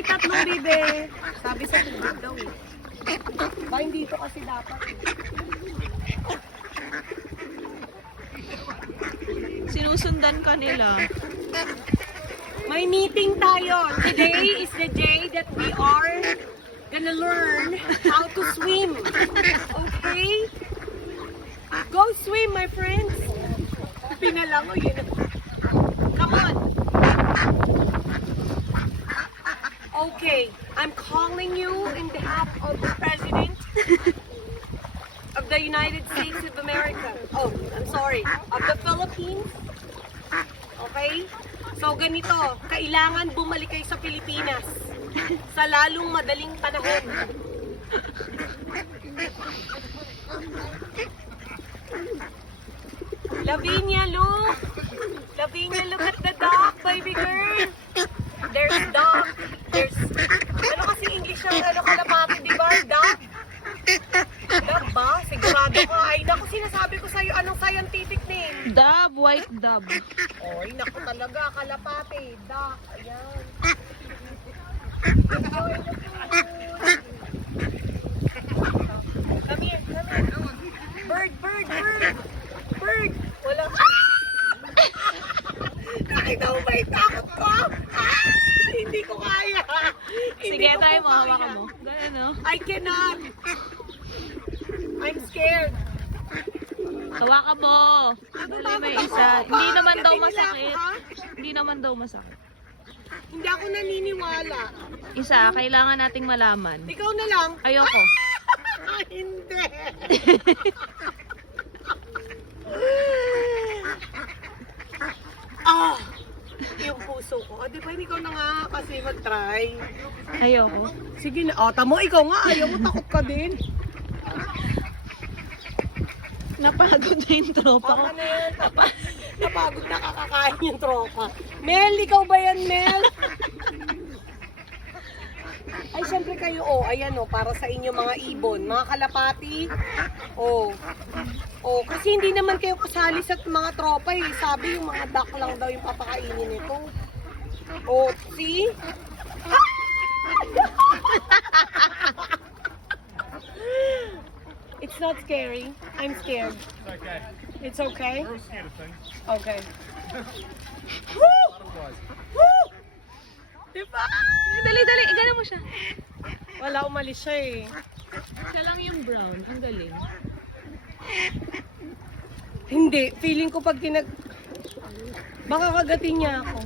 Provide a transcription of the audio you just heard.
May 3 libe. Sabi sa tubig daw eh. Ba, hindi ito kasi dapat eh. Sinusundan ka nila. May meeting tayo. Today is the day that we are gonna learn how to swim. Okay? Go swim, my friends. Pinalango yun. Come on. Okay, I'm calling you in behalf of the President of the United States of America. Oh, I'm sorry. Of the Philippines. Okay? So ganito, kailangan bumalik kayo sa Pilipinas sa lalong madaling panahon. Lavinia, look! Lavinia, look at the dock, baby girl! There's dock. There's... Ano kasi English ang kalapati, di ba? Dock? Dock ba? Sigurado ka. Ay, naku, sinasabi ko sa'yo, anong scientific name? Dove, white dove. Oy, naku talaga, kalapati. Dock, ayan. Come here, come here. Bird, bird, bird. Bird. Wala. Nakita mo ba yung takot ko? Hindi ko kaya. Sige, try mo. Hawakan mo. Ganun, no? I cannot. I'm scared. Hawakan mo. Dali, may isa. Hindi naman daw masakit. Hindi naman daw masakit. Hindi ako naniniwala. Isa, kailangan nating malaman. Ikaw na lang. Ayoko. Hindi. Yung puso ko. Di ba ikaw na nga kasi mag-try? Ayoko. Sige na. Tamo, ikaw nga. Ayaw mo, takot ka din. Napagod na yung tropa ko. Na yan. Napagod na kakakain yung tropa. Mel, ikaw ba yan, Mel? Ay, syempre kayo, ayan para sa inyo mga ibon, mga kalapati. Kasi hindi naman kayo kasali sa mga tropa eh. Sabi yung mga duck lang daw yung papakainin nito. See? It's not scary. I'm scared. Okay. It's okay? We're scared of things. Okay. Woo! Woo! Diba? Dali, dali. Gano'n mo siya. Wala, umalis siya eh. Siya lang yung brown. Ang galing. Hindi. Feeling ko pag baka kagatin niya ako.